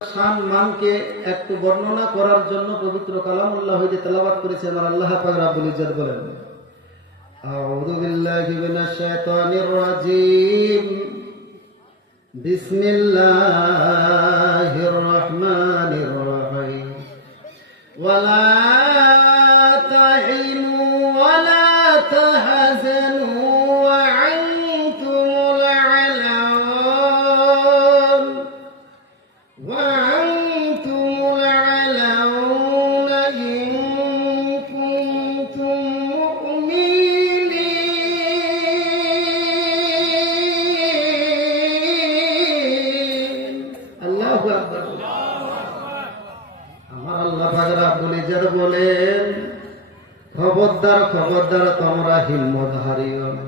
শান মানকে একটু বর্ণনা করার জন্য পবিত্র কালামুল্লাহ হইতে তেলাওয়াত করেছে আমার আল্লাহ পাক রব্বুল ইজ্জত বলেন আউযু বিল্লাহি মিনাশ শাইতানির রাজীম বিসমিল্লাহির রহমানির রহিম ওয়ালা তাহিনু ওয়ালা তাহজানু ওয়া আনতুমুল আলাউন وأنتم الأعلون إن كنتم مؤمنين الله أكبر আমার আল্লাহ পাক রব্বুল ইজ্জত বলেন খবরদার খবরদার তোমরা হিম্মত হারিও না,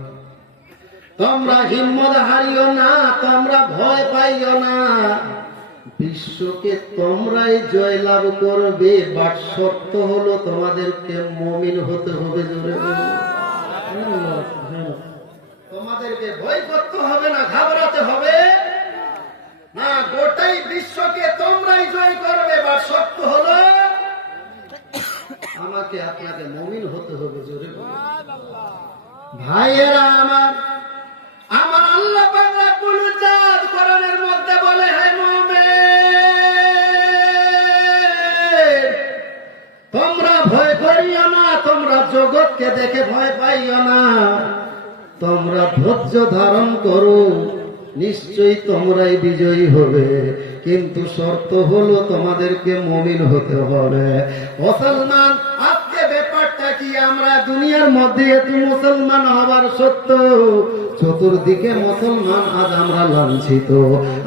তোমরা হিম্মত হারিও না, তোমরা ভয় পাইও না। বিশ্বকে তোমরাই জয়লাভ করবে, বাট শর্ত হলো তোমাদেরকে মুমিন হতে হবে। জোরে তোমাদেরকে ভয় করতে হবে না, ঘাবড়াতে হবে না, গোটাই বিশ্বকে তোমরাই জয় করবে, বাট শর্ত হলো আমাকে আপনাকে মুমিন হতে হবে। জোরে ভাইয়েরা আমার, আমার আল্লাহ পাক রব্বুল ইজ্জত কোরআনের মধ্যে বলে, হে মুমিন তোমরা ভয় করিও না, তোমরা জগৎকে দেখে ভয় পাইও না, তোমরা ধৈর্য ধারণ করো, নিশ্চয়ই তোমরাই বিজয়ী হবে। কিন্তু শর্ত হলো তোমাদেরকে মুমিন হতে হবে। মুসলমান আজকে ব্যাপারটা কি, আমরা দুনিয়ার মধ্যে এত মুসলমান হবার সত্য চতুর্দিকে মুসলমান, আজ আমরা লাঞ্ছিত,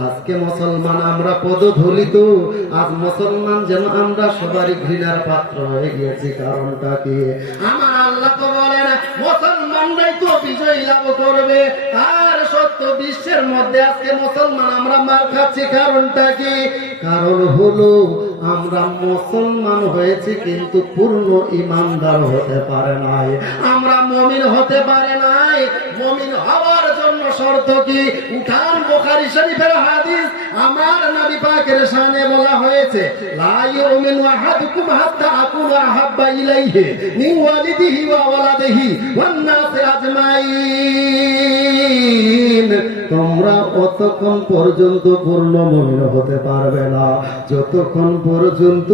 আজকে মুসলমান আমরা পদধূলিত, আজ মুসলমান যেন আমরা সবারই ঘৃণার পাত্র হয়ে গিয়েছি। কারণটা কি? আমার আল্লাহ তো বলেন মুসলমানরাই তো বিজয় লাভ করবে, আর সত্য বিশ্বের মধ্যে আজকে মুসলমান আমরা মার খাচ্ছি। কারণটা কি? কারণ হলো আমরা মুসলমান হয়েছি কিন্তু পূর্ণ ইমানদার হতে পারে নাই, আমরা মুমিন হতে পারে নাই। মুমিন হওয়ার জন্য শর্ত কি? উঠান বুখারী শরীফের হাদিস, আমার নবী পাকের শানে বলা হয়েছে, লা ইউমিনু আহাদুকুম হাত্তা আকুনা আহাব্বা ইলাইহি মিন ওয়ালিদিহি ওয়া ওয়ালাদিহি ওয়ান নাসি আজমাইন। তোমরা অতক্ষণ পর্যন্ত পূর্ণ মুমিন হতে পারবে না যতক্ষণ পর্যন্ত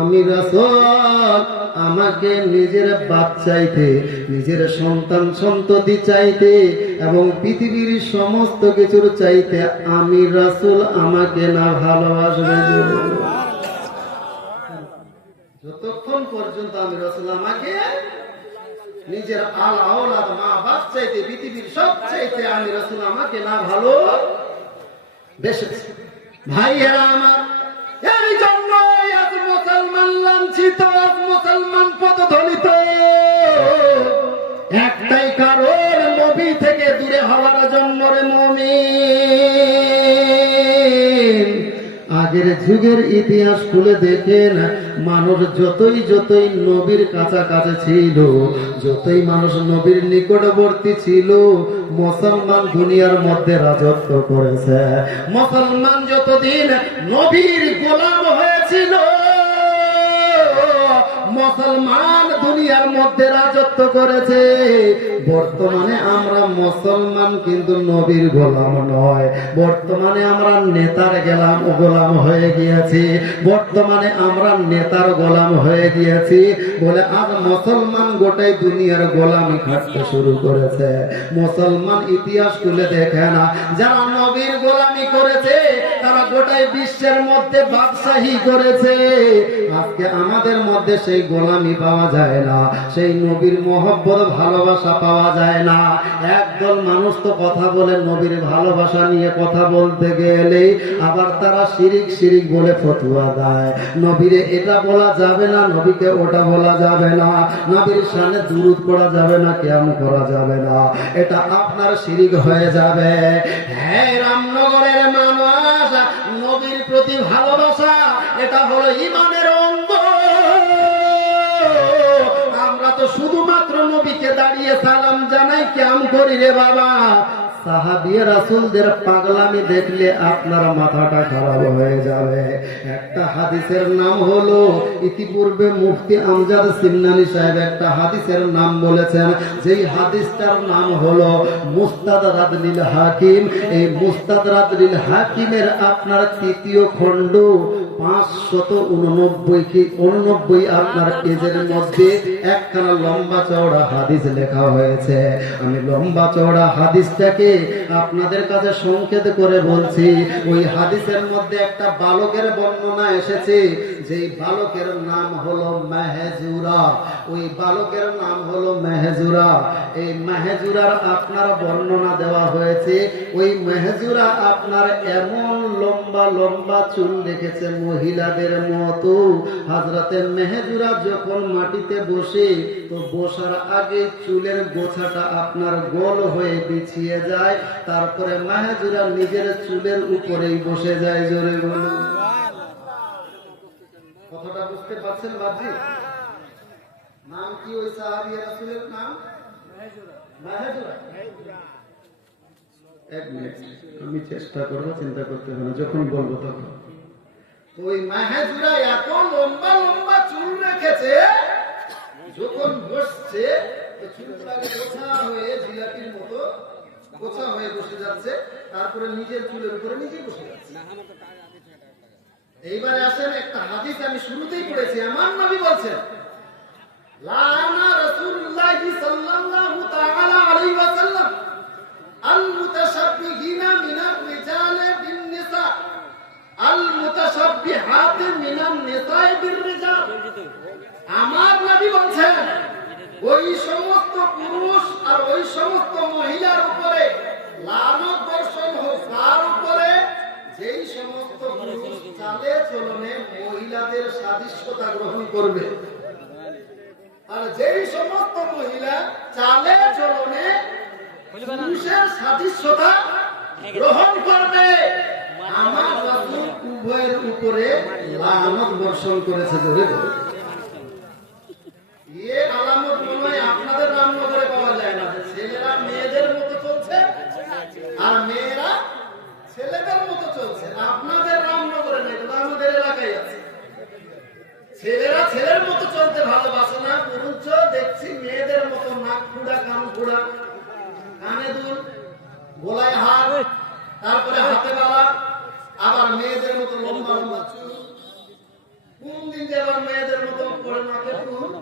আমি রাসূল আমাকে নিজের বাপ চাইতে, নিজের সন্তান সন্ততি চাইতে এবং পৃথিবীর সমস্ত কিছুর চাইতে আমি রাসূল আমাকে না ভালোবাসবে। যতক্ষণ পর্যন্ত আমি রাসূল আমাকে নিজের আল আওলাদ মা বাপ চাইতে, পৃথিবীর সব চাইতে আমি রাসূল আমাকে না ভালো বেশেছে। ভাইয়েরা আমার, এই জন্য আজ মুসলমান লাঞ্ছিত, আজ মুসলমান পদদলিত, একটাই কারণ নবী থেকে দূরে হওয়ার জন্য। রে মুমিন, আগের যুগের ইতিহাস খুলে দেখেন, মানুষ যতই যতই নবীর কাছাকাছি ছিল, যতই মানুষ নবীর নিকটবর্তী ছিল, মুসলমান দুনিয়ার মধ্যে রাজত্ব করেছে। মুসলমান যতদিন নবীর গোলাম হয়েছিল, মুসলমান দুনিয়ার মধ্যে রাজত্ব করেছে। বর্তমানে আমরা মুসলমান কিন্তু নবীর গোলাম নয়, বর্তমানে আমরা নেতার গোলাম হয়ে গিয়েছি, বর্তমানে আমরা নেতার গোলাম হয়ে গিয়েছি বলে আজ মুসলমান গোটাই দুনিয়ার গোলামি খাটতে শুরু করেছে। মুসলমান ইতিহাস খুলে দেখে না, যারা নবীর গোলামি করেছে তারা গোটাই বিশ্বের মধ্যে বাদশাহী করেছে। আজকে আমাদের মধ্যে সেই গোলামি পাওয়া যায় না, সেই নবীর মহব্বত ভালোবাসা পাওয়া যায় না। একদল মানুষ তো কথা বলে নবীর ভালোবাসা নিয়ে, কথা বলতে গেলে আবার তারা শিরিক শিরিক বলে ফতোয়া দেয়। নবীরে এটা বলা যাবে না, নবীকে ওটা বলা যাবে না, নবীর শানে দুরূদ পড়া যাবে না, কিয়াম করা যাবে না, এটা আপনার শিরিক হয়ে যাবে। হ্যাঁ, রামনগরের মানুষ, নবীর প্রতি ভালোবাসা এটা হলো ঈমানের অঙ্গ। আমরা তো শুধুমাত্র নবীকে দাঁড়িয়ে সালাম জানাই, কিয়াম করি রে বাবা। সাহাবিয়ে রাসূলদের পাগলামি দেখলে আপনার মাথাটা খারাপ হয়ে যাবে। একটা হাদিসের নাম হলো, ইতিপূর্বে মুফতি আমজাদ সিমনানি সাহেব একটা হাদিসের নাম বলেছেন, যেই হাদিসটার নাম হলো মুস্তাদরাক লিল হাকিম। এই মুস্তাদরাক লিল হাকিমের আপনার তৃতীয় খণ্ড 589 আপনার পেজের মধ্যে একখানা লম্বা চওড়া হাদিস লেখা হয়েছে। আমি লম্বা চওড়া হাদিসটাকে আপনাদের কাছে সংক্ষেপ করে বলছি। ওই হাদিসের মধ্যে একটা বালকের বর্ণনা এসেছে, যেই বালকের নাম হলো মেহেজুরা। ওই বালকের নাম হলো মেহেজুরা। এই মেহেজুরার আপনার বর্ণনা দেওয়া হয়েছে। ওই মেহেজুরা আপনার এমন লম্বা লম্বা চুল রেখেছে মহিলাদের মতো। হযরতে মেহেজুরা যখন মাটিতে বসে, তো বসার আগে চুলের গোছাটা আপনার গোল হয়ে বিছিয়ে যায়, তারপরে মেহেজুরা নিজের চুলের উপরেই বসে যায়। জোরে বলুন, কথাটা বুঝতে পারছেন বাজি? নাম কি ওই সাহাবী রাসূলের নাম? মেহেজুরা। এক মিনিট, আমি চেষ্টা করবো, চিন্তা করতে হবে না, যখন বলবো তখন। ওই মেহেজুরা এত লম্বা লম্বা চুল রেখেছে, যখন বসছে চুলগুলাকে গোছা হয়ে জিলাপির মতো গোছা হয়ে বসে যাচ্ছে, তারপরে নিজের চুলের উপরে নিজে বসে যাচ্ছে। এইবারে আসেন, একটা হাদিস আমি শুরুতেই পড়েছি। আমার নবী বলছেন, লানা রাসূলুল্লাহি সাল্লাল্লাহু তাআলা আলাইহি ওয়াসাল্লাম আল মুতাশাব্বিহিনা মিনার রিজালি বিন নিসা আল মুতাশাব্বিহাত মিনান নিসাই বির রিজাল। আমার নবী বলছেন, ওই সমস্ত পুরুষ আর ওই সমস্ত মহিলার উপরে লানত বর্ষণ হোক, তার উপরে যেই সমস্ত পুরুষ চালে চলনে মহিলাদের সাদৃশ্যতা গ্রহণ করবে, আর যেই সমস্ত মহিলা চালে চলনে পুরুষের সাদৃশ্যতা গ্রহণ করবে, আমার রাসূল উভয়ের উপরে লানত বর্ষণ করেছে। ধরে এ আলামত মনে হয় আপনাদের রামনগরে পাওয়া যায় না, যে ছেলেরা মেয়েদের মতো চলছে আর মেয়েরা ছেলেদের মতো চলছে। আপনাদের রামনগরে নেই, আমাদের এলাকায় আছে। ছেলেরা ছেলের মতো চলতে ভালোবাসে না, পুরুষ দেখছি মেয়েদের মতো নাক খুঁড়া, কান খুঁড়া, কানে দুল, গলায় হার, তারপরে হাতে বালা, আবার মেয়েদের মতো লম্বা লম্বা চুল। কোন দিন যে আবার মেয়েদের মতো করে নাকের ফুল,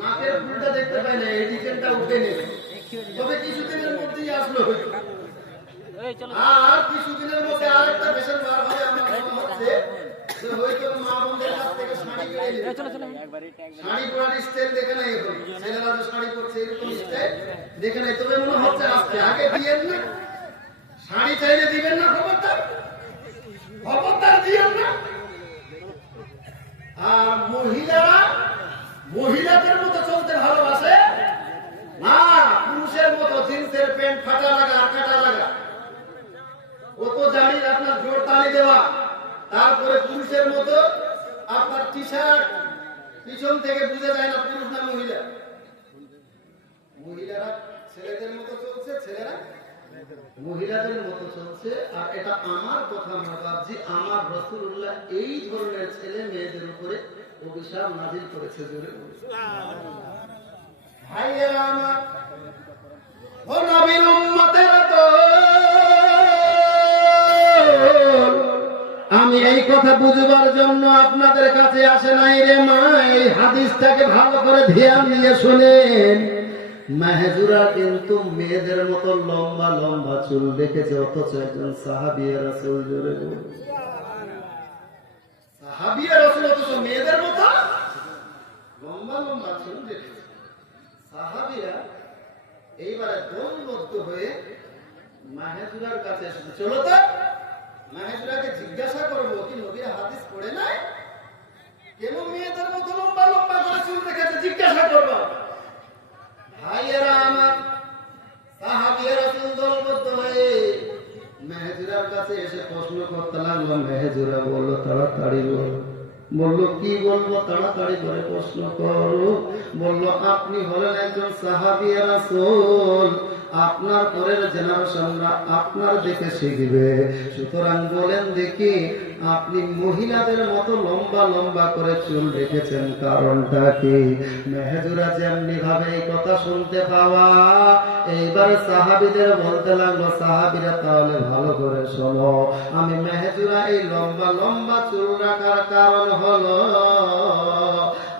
নাকের ফুলটা দেখতে পাই না, এই ডিজাইনটা উঠে নেবে। তবে কিছুদিনের মধ্যেই আসলো, আর কিছুদিনের মধ্যে আরেকটা ফ্যাশন বার হবে। আমার মনে হচ্ছে যে হয়তো মা বোনদের কাছ থেকে শাড়ি কেড়ে নেবে। শাড়ি পরার স্টাইল দেখে নাই এখন, ছেলেরা যে শাড়ি পরছে এরকম স্টাইল দেখে নাই। তবে মনে হচ্ছে আজকে আগে দিয়েন না, শাড়ি চাইলে দিবেন না, খবরদার খবরদার দিয়েন না। আর মহিলারা মহিলাদের মতো চলতে ভালোবাসে না, পুরুষের মতো জিন্সের প্যান্ট ফাটা লাগা আর কাটা লাগা, কত জানি আপনার জোর তালি দেওয়া, তারপরে পুরুষের মতো আপনার টি শার্ট, পিছন থেকে বুঝে যায় না পুরুষ না মহিলা। মহিলারা ছেলেদের মতো চলছে, ছেলেরা মহিলাদের মতো চলছে। আর এটা আমার কথা না বাবজি, আমার রাসূলুল্লাহ এই ধরনের ছেলে মেয়েদের উপরে অভিশাপ নাযিল করেছে। জোরে ভাইয়েরা আমার, ও নবীর উম্মতেরা, তো আমি এই কথা বুঝবার জন্য আপনাদের কাছে আসে নাই রে মা। এই হাদিসটাকে ভালো করে ধ্যান দিয়ে শুনেন। মেহেজুরা কিন্তু মেয়েদের মতো লম্বা লম্বা চুল রেখেছে, অথচ একজন সাহাবী রাসূল। জোরে সাহাবী রাসূল, অথচ মেয়েদের মতো লম্বা লম্বা চুল রেখেছে। সাহাবীরা এইবারে দলবদ্ধ হয়ে মেহেজুরার কাছে এসেছে। চলো তো মেহেজুরাকে জিজ্ঞাসা করবো, কি নবীর হাদিস পড়ে নাই? কেন মেয়েদের মতো লম্বা লম্বা করে চুল রেখেছে, জিজ্ঞাসা করবো। ভাইয়েরা আমার, সাহাবীরা রাসূল দলবদ্ধ হয়ে মেহেজুরার কাছে এসে প্রশ্ন করতে লাগলো। মেহেজুরা বলল, তাড়াতাড়ি বল। বলল, কি বলবো? তাড়াতাড়ি করে প্রশ্ন করো। বলল, আপনি হলেন একজন সাহাবী রাসূল, আপনার পরের জেনারেশনরা আপনার দেখে শিখবে। সুতরাং বলেন দেখি, আপনি মহিলাদের মতো লম্বা লম্বা করে চুল রেখেছেন, কারণটা কি? মেহেজুরা যেমনি ভাবে এই কথা শুনতে পাওয়া, এইবার সাহাবীদের বলতে লাগলো, সাহাবীরা তাহলে ভালো করে শোনো, আমি মেহেজুরা এই লম্বা লম্বা চুল রাখার কারণ হলো,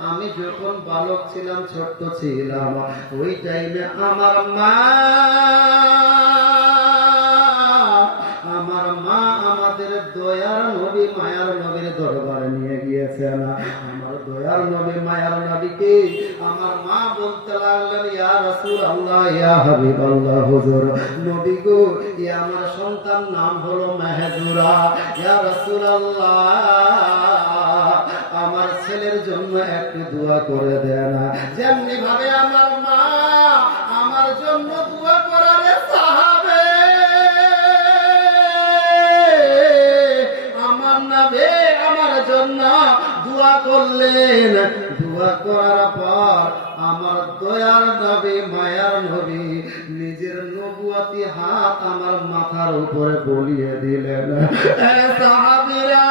আমি যখন বালক ছিলাম, ছোট্ট ছিলাম, ওই টাইমে আমার মা আমাদের দয়ার নবী মায়ার নবীর দরবারে নিয়ে গিয়েছেন। আমার দয়ার নবী মায়ার নবীকে আমার মা বলতে লাগলেন, ইয়া রাসূলুল্লাহ, ইয়া হাবিবাল্লাহ, হুজুর নবী গো, আমার সন্তান নাম হলো মেহেজুরা, ইয়া রাসূলুল্লাহ, আমার ছেলের জন্য একটু দোয়া করে দেন। যেমনি ভাবে আমার মা আমার জন্য দোয়া করারে সাহাবে আমার নামে আমার জন্য দোয়া করলেন। দোয়া করার পর আমার দয়ার নবী মায়ার নবী নিজের নবুয়াতি হাত আমার মাথার উপরে বলিয়ে দিলেন। সাহাবীরা,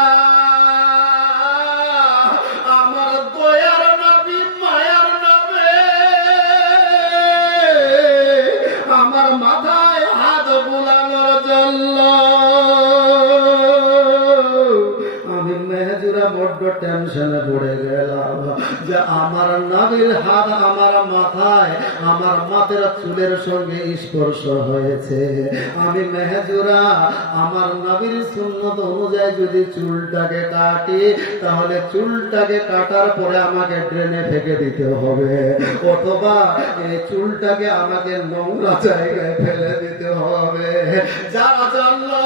মাথায় হাত বুলানোর জন্য আমি মেহেজুরা বড্ড টেনশনে পড়ে গেলাম যে আমার নবীর হাত আমার মাথায়, আমার মাথার চুলের সঙ্গে স্পর্শ হয়েছে। আমি মেহেজুরা আমার নবীর সুন্নত অনুযায়ী যদি চুলটাকে কাটি, তাহলে চুলটাকে কাটার পরে আমাকে ড্রেনে ফেলে দিতে হবে, অথবা এই চুলটাকে আমাকে নোংরা জায়গায় ফেলে দিতে হবে। যারা জানলো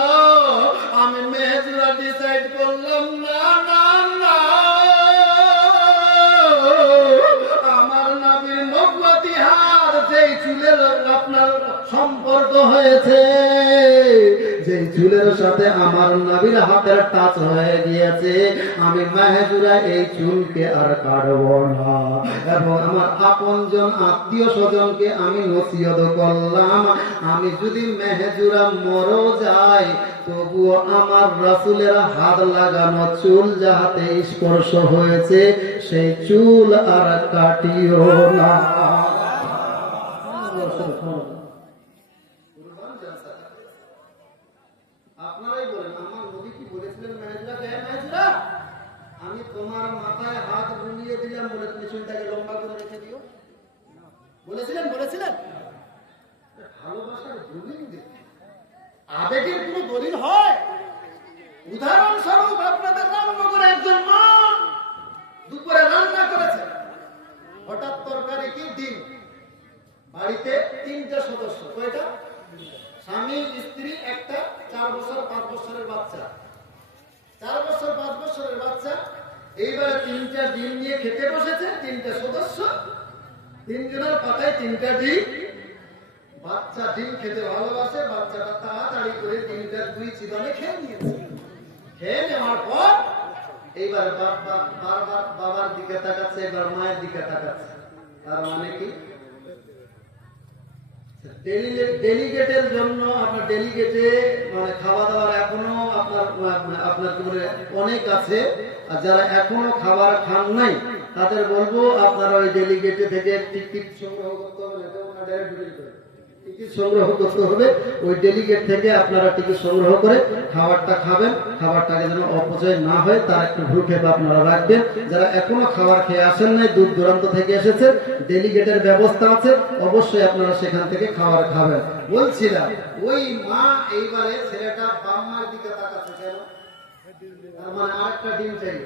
আমি মেহেজুরা ডিসাইড করলাম, না না না, আমার নবীর নবুয়াতি হাত যেই চুলের আপনার সম্পর্ক হয়েছে, যেই চুলের সাথে আমার নবীর হাতের টাচ হয়ে গিয়েছে, আমি মেহেজুরা এই চুলকে আর কাটব না। এবং আমার আপনজন আত্মীয় স্বজনকে আমি নসিহত করলাম, আমি যদি মেহেজুরা মরও যাই, তবুও আমার রাসূলের হাত লাগানো চুল যাহাতে স্পর্শ হয়েছে, সেই চুল আর কাটিও না। আপনারাই বলেন, আমার নবী কি বলেছিলেন মেহেজুরাকে, মেহেজুরা আমি তোমার মাথায় হাত বুলিয়ে দিলাম বলে তুমি চুলটাকে লম্বা করে রেখে দিও? বলেছিলেন? বলেছিলেন? ভালোবাসার দলিল দেখি, আবেগের কোন দলিল হয়? উদাহরণস্বরূপ আপনাদের রামনগরে একজন মা দুপুরে রান্না করেছে, হঠাৎ তরকারি কি ডিম, বাড়িতে 3টে সদস্য, কয়টা? স্বামী, স্ত্রী, একটা 4 বছর 5 বছরের বাচ্চা, 4 বছর 5 বছরের বাচ্চা। এইবারে 3টা ডিম নিয়ে খেতে বসেছে, 3টে সদস্য, 3 জনের পাতায় 3টা ডিম। বাচ্চা ডিম খেতে ভালোবাসে, বাচ্চাটা তাড়াতাড়ি করে 3টার 2 চিবানে খেয়ে নিয়েছে। খেয়ে নেওয়ার পর এইবার বারবার বাবার দিকে তাকাচ্ছে, এবার মায়ের দিকে তাকাচ্ছে। তার মানে কি? ডেলিগেটের জন্য আপনার ডেলিগেটে মানে খাওয়া দাওয়ার এখনো আপনার কি বলে অনেক আছে, আর যারা এখনো খাবার খান নাই তাদের বলবো আপনারা ওই ডেলিগেটে থেকে টিকিট সংগ্রহ করতে হবে, টিকিট সংগ্রহ করতে হবে। ওই ডেলিগেট থেকে আপনারা টিকিট সংগ্রহ করে খাবারটা খাবেন, খাবারটাকে যেন অপচয় না হয় তার একটু ভ্রুক্ষেপ আপনারা রাখবেন। যারা এখনো খাবার খেয়ে আসেন নাই, দূর দূরান্ত থেকে এসেছেন, ডেলিগেটের ব্যবস্থা আছে, অবশ্যই আপনারা সেখান থেকে খাবার খাবেন। বলছিলাম ওই মা এইবারে ছেলেটা বাম্মার দিকে তাকাচ্ছে কেন? তার মানে আরেকটা ডিম চাই,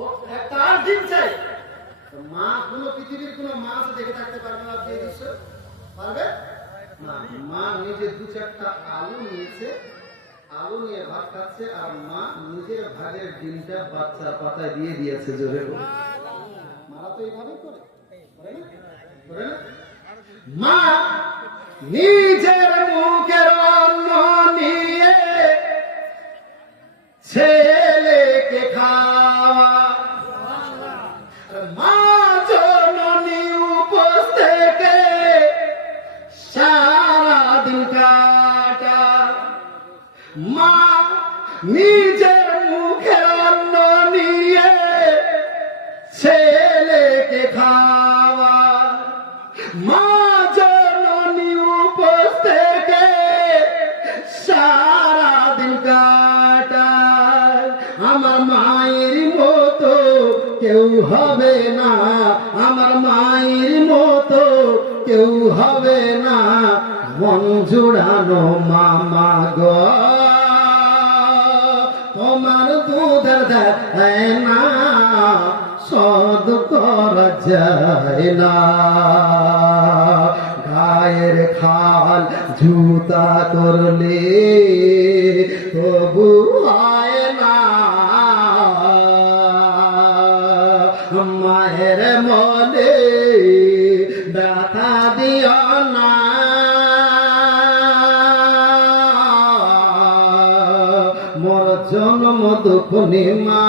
ও একটা আর ডিম চাই। মা কোন পৃথিবীর কোন মাছ দেখে থাকতে পারবে না আপনি এই দৃশ্য? পারবে না। মা নিজে 2-4টা আলু নিয়েছে, আলু নিয়ে ভাত খাচ্ছে, আর মা নিজের ভাগের ডিমটা বাচ্চার পাতায় দিয়ে দিয়েছে। জোরে মারা তো এইভাবে করে না? মা নিজের মুখের অন্ন নিয়ে ছেলেকে খাওয়া, মা জননী উপোস থেকে সারাদিন কাটা, মা নিজের আমার মায়ের মতো কেউ হবে না, আমার মায়ের মতো কেউ হবে না, মন জুড়ানো মামা গো, তোমার দুধের দেয় না সদ করা যায় না, গায়ের খাল জুতা করলে তবু হয় না, মায়ের মনে ব্যথা দিও না, মোর জন্ম দুঃখ মা,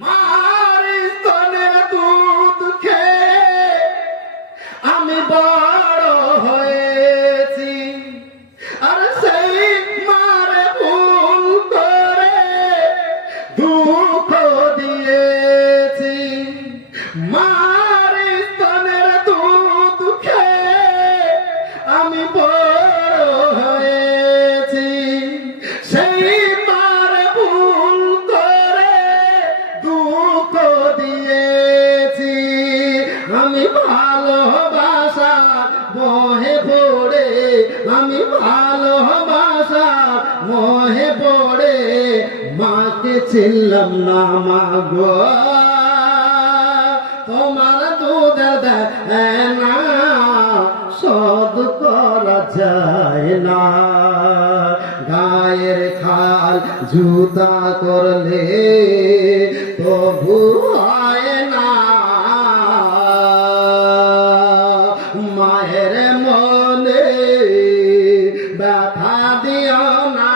মার স্তনের দুধ খেয়ে আমি বড় হয়েছি, আর সেই মার ভুল করে দুঃখ দিয়েছি, মার স্তনের দুধ খেয়ে আমি বড় হয়েছি, সেই মার ভুল করে দুঃখ দিয়েছি, আমি ভালোবাসা মোহে পড়ে, আমি ভালোবাসা মোহে পড়ে মাকে চিনলাম না মা গো, তোমার দুধ দেয় না সদ করা যায় না, গায়ের খাল জুতা করলে তবু হয় না, মায়ের মনে ব্যথা দিও না,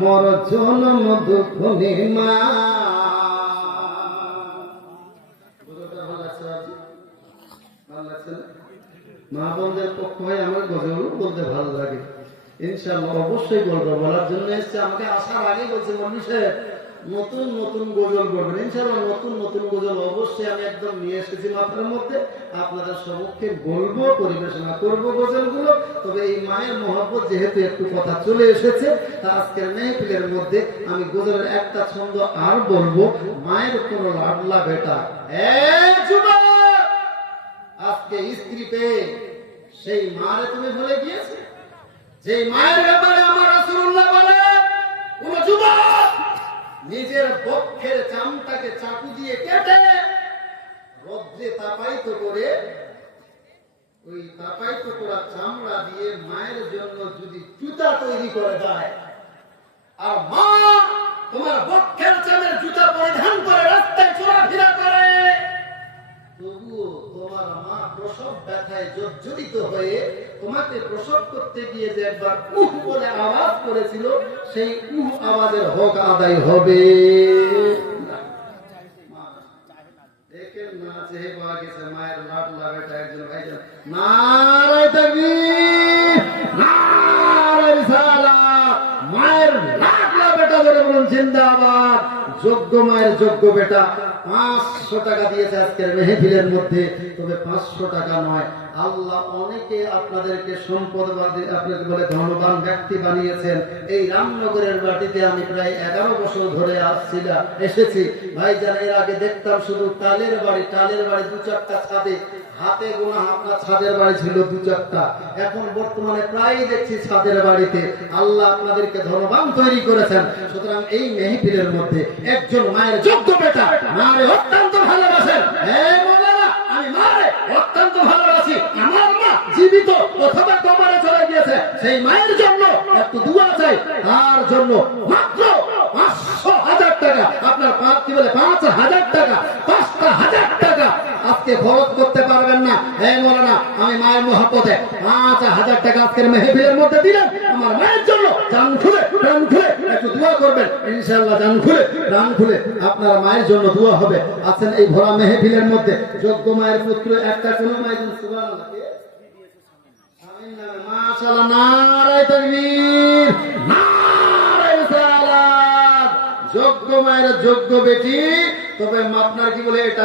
মোর জন্ম দুঃখ মা। মা বোনদের পক্ষ হয়ে আমার গজল বলতে ভালো লাগে, ইনশাআল্লাহ অবশ্যই বলবো, বলার জন্য এসছে। আমাকে আসার আগে বলছে মানুষের নতুন নতুন গজল বলবেন, ইনশাআল্লাহ নতুন নতুন গজল অবশ্যই আমি একদম নিয়ে এসেছি মাথার মধ্যে, আপনাদের সম্মুখে বলবো, পরিবেশনা করবো গজলগুলো। তবে এই মায়ের মহব্বত যেহেতু একটু কথা চলে এসেছে, তা আজকের মেহফিলের মধ্যে আমি গজলের একটা ছন্দ আর বলবো। মায়ের কোন লাডলা বেটা আজকে স্ত্রী পেয়ে সেই মারে তুমি ভুলে গিয়েছে, যে মায়ের ব্যাপারে আমার রাসূলুল্লাহ বলে কোন যুবক নিজের বক্ষের চামটাকে চাকু দিয়ে কেটে রোদ্রে তাপায়িত করে, ওই তাপায়িত করা চামড়া দিয়ে মায়ের জন্য যদি জুতা তৈরি করে দেয়, আর মা তোমার বক্ষের চামের জুতা পরিধান করে রাস্তায় চলাফেরা করে, তবুও তোমার মা প্রসব ব্যথায় জর্জরিত হয়ে তোমাকে প্রসব করতে গিয়ে যে একবার উহ বলে আওয়াজ করেছিল, সেই উহ আওয়াজের হক আদায় হবে। দেখেন না, চেয়ে পাওয়া গেছে মায়ের লাডলা বেটা একজন ভাইজান। নারায়ে তাকবীর, নারায়ে রিসালাত। মায়ের লাডলা বেটা ধরে বলুন জিন্দাবাদ। যোগ্য মায়ের যোগ্য বেটা। 500 টাকা দিয়েছে আজকের মেহফিলের মধ্যে, তবে 500 টাকা নয়, আল্লাহ অনেকে আপনাদেরকে সম্পদবাদী, আপনাকে বলে ধনবান ব্যক্তি বানিয়েছেন। এই রামনগরের বাটিতে আমি প্রায় 11 বছর ধরে এসেছি ভাইজান। এর আগে দেখতাম শুধু টালের বাড়ি 2-4টা ছাদে, হাতে গোনা আপনার ছাদের বাড়ি ছিল 2-4টা, এখন বর্তমানে প্রায় দেখছি ছাদের বাড়িতে। আল্লাহ আপনাদেরকে ধনবান তৈরি করেছেন। সুতরাং এই মেহফিলের মধ্যে একজন মায়ের যোগ্য বেটা মারে অত্যন্ত ভালোবাসেন। আমি মারে অত্যন্ত ভালোবাসি। আমার মা জীবিত অথবা কবরে চলে গিয়েছে, সেই মায়ের জন্য একটু দোয়া চাই। তার জন্য মাত্র 500,000 টাকা, আপনার 5,000 টাকা, 5,000 টাকা আজকে খরচ করতে পারবেন না। এই মৌলানা, আমি মায়ের মহব্বতে 5,000 টাকা আজকের মেহফিলের মধ্যে দিলেন আমার মায়ের জন্য। জান খুলে প্রাণ খুলে একটু দোয়া করবেন, ইনশাআল্লাহ জান খুলে প্রাণ খুলে আপনার মায়ের জন্য দোয়া হবে। আছেন এই ভরা মেহফিলের মধ্যে যোগ্য মায়ের পুত্র একটা কোন মায়ের জন্য সুবহানাল্লাহ আমিন নামে মাশাআল্লাহ। নারায়ে তাকবীর, নারায়ে রিসালাত। যোগ্য মায়ের যোগ্য বেটি। তবে আপনার কি বলে এটা